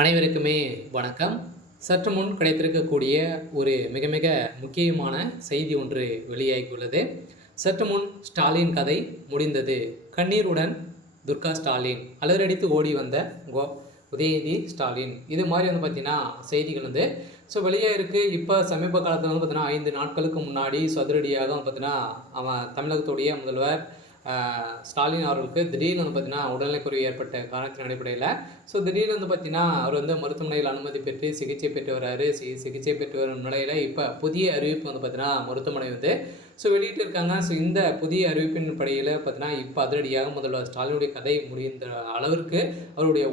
அனைவருக்குமே வணக்கம். சற்று முன் கிடைத்திருக்கக்கூடிய ஒரு மிக மிக முக்கியமான செய்தி ஒன்று வெளியாகியுள்ளது. சற்று முன் ஸ்டாலின் கதை முடிந்தது. கண்ணீருடன் துர்கா ஸ்டாலின், அலறடித்து ஓடி வந்த உதயநிதி ஸ்டாலின், இது மாதிரி பார்த்தீங்கன்னா செய்திகள் வெளியே இருக்குது. இப்போ சமீப காலத்தில் பார்த்தீங்கன்னா 5 நாட்களுக்கு முன்னாடி அதிரடியாக பார்த்தீங்கன்னா அவன் தமிழகத்துடைய முதல்வர் ஸ்டாலின் அவர்களுக்கு திடீர்னு பார்த்தீங்கன்னா உடல்நலக்குறைவு ஏற்பட்ட காரணத்தின் அடிப்படையில் திடீர்னு பார்த்தீங்கன்னா அவர் மருத்துவமனையில் அனுமதி பெற்று சிகிச்சை பெற்று வர்றாரு. சிகிச்சை பெற்று வரும் நிலையில் இப்போ புதிய அறிவிப்பு பார்த்தீங்கன்னா மருத்துவமனை வெளியிட்டு இருக்காங்க. இந்த புதிய அறிவிப்பின் படியில் பார்த்தீங்கன்னா இப்போ அதிரடியாக முதல்வர் ஸ்டாலினுடைய கதை முடிந்த அளவிற்கு அவருடைய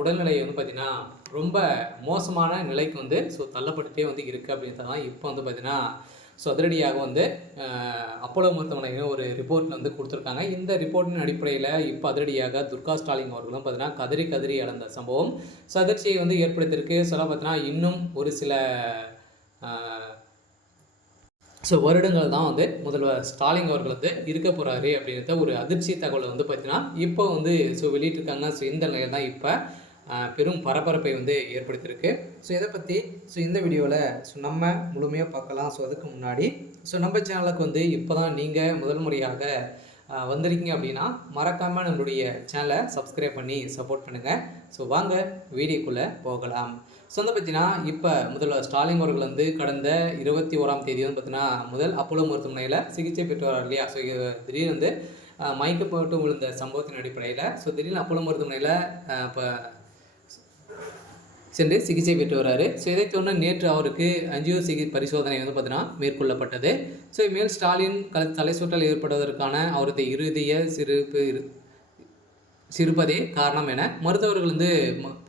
உடல்நிலை பார்த்தீங்கன்னா ரொம்ப மோசமான நிலைக்கு தள்ளப்பட்டுட்டே இருக்குது அப்படின்றது தான் இப்போ பார்த்தீங்கன்னா அதிரடியாக அப்போலோ மருத்துவமனையில் ஒரு ரிப்போர்ட் கொடுத்துருக்காங்க. இந்த ரிப்போர்ட்டின் அடிப்படையில் இப்போ அதிரடியாக துர்கா ஸ்டாலின் அவர்களும் பார்த்தீங்கன்னா கதறி இழந்த சம்பவம் அதிர்ச்சியை ஏற்படுத்தியிருக்கு. பார்த்தீங்கன்னா இன்னும் ஒரு சில வருடங்கள் தான் முதல்வர் ஸ்டாலின் அவர்கள் இருக்க போகிறாரு அப்படின்றத ஒரு அதிர்ச்சி தகவலை பார்த்தீங்கன்னா இப்போ வெளியிட்டிருக்காங்க. இந்த நிலையில் தான் இப்போ பெரும் பரபரப்பை ஏற்படுத்தியிருக்கு. இதை பற்றி இந்த வீடியோவில் நம்ம முழுமையாக பார்க்கலாம். அதுக்கு முன்னாடி நம்ம சேனலுக்கு இப்போ தான் நீங்கள் முதல் முறையாக வந்திருக்கீங்க அப்படின்னா மறக்காமல் நம்மளுடைய சேனலை சப்ஸ்கிரைப் பண்ணி சப்போர்ட் பண்ணுங்கள். வாங்க வீடியோக்குள்ளே போகலாம். பார்த்தீங்கன்னா இப்போ முதல்வர் ஸ்டாலின் அவர்கள் கடந்த 21ஆம் தேதி பார்த்தீங்கன்னா முதல் அப்போலோ மருத்துவமனையில் சிகிச்சை பெற்று வரார் இல்லையா. திடீர்னு மயக்கப்பட்டு விழுந்த சம்பவத்தின் அடிப்படையில் திடீர்னு அப்போலோ மருத்துவமனையில் இப்போ சென்று சிகிச்சை பெற்று வர்றாரு. இதை தொடர்ந்து நேற்று அவருக்கு அஞ்சியோ பரிசோதனை பார்த்தீங்கன்னா மேற்கொள்ளப்பட்டது. மேல் ஸ்டாலின் தலை சுற்றல் ஏற்படுவதற்கான அவரது இருதய சிறுபதே காரணம் என மருத்துவர்கள்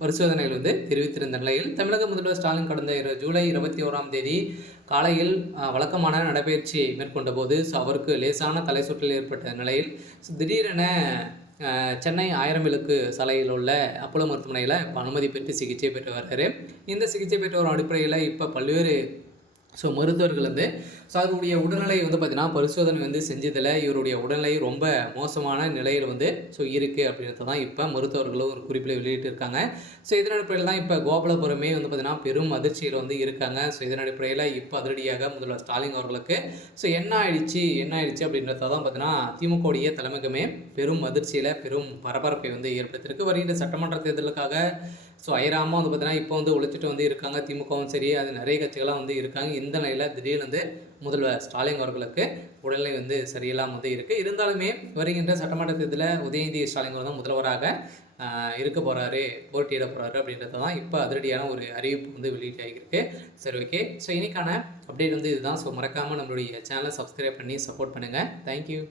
பரிசோதனைகள் தெரிவித்திருந்த நிலையில் தமிழக முதல்வர் ஸ்டாலின் கடந்த ஜூலை 21ஆம் தேதி காலையில் வழக்கமான நடைபயிற்சி மேற்கொண்ட போது அவருக்கு லேசான தலை சுற்றல் ஏற்பட்ட நிலையில் திடீரென சென்னை 1000 விளக்கு சாலையில் உள்ள அப்போலோ மருத்துவமனையில் இப்போ அனுமதி பெற்று சிகிச்சை பெற்று வர்றாரு. இந்த சிகிச்சை பெற்று வரும் அடிப்படையில் இப்போ பல்வேறு மருத்துவர்கள் அவருடைய உடல்நிலை பார்த்தீங்கன்னா பரிசோதனை செஞ்சதில் இவருடைய உடல்நிலை ரொம்ப மோசமான நிலையில் இருக்குது அப்படின்றது தான் இப்போ மருத்துவர்களும் ஒரு குறிப்பில் வெளியிட்டிருக்காங்க. இதன் அடிப்படையில் தான் இப்போ கோபாலபுரமே பார்த்தீங்கன்னா பெரும் அதிர்ச்சியில் இருக்காங்க. இதன் அடிப்படையில் இப்போ அதிரடியாக முதல்வர் ஸ்டாலின் அவர்களுக்கு என்ன ஆயிடுச்சு அப்படின்றத தான் பார்த்தீங்கன்னா திமுகவுடைய தலைமைக்குமே பெரும் அதிர்ச்சியில் பெரும் பரபரப்பை ஏற்படுத்தியிருக்கு. வருகின்ற சட்டமன்ற தேர்தலுக்காக அயராமல் பார்த்தீங்கன்னா இப்போ உழைச்சிட்டு இருக்காங்க. திமுகவும் சரி, அது நிறைய கட்சிகளாக இருக்காங்க. இந்த நிலையில் திடீர்னு முதல்வர் ஸ்டாலின் அவர்களுக்கு உடல்நிலை சரியில்லாமல் இருக்குது. இருந்தாலுமே வருகின்ற சட்டமன்ற தேர்தலில் உதயநிதி ஸ்டாலின் தான் முதல்வராக இருக்க போகிறாரு, போட்டியிட போகிறாரு அப்படின்றது தான் இப்போ அதிரடியான ஒரு அறிவிப்பு வெளியிட்டாகிருக்கு. ஓகே. இன்னைக்கான அப்டேட் இதுதான். மறக்காமல் நம்மளுடைய சேனலை சப்ஸ்கிரைப் பண்ணி சப்போர்ட் பண்ணுங்கள். தேங்க்யூ.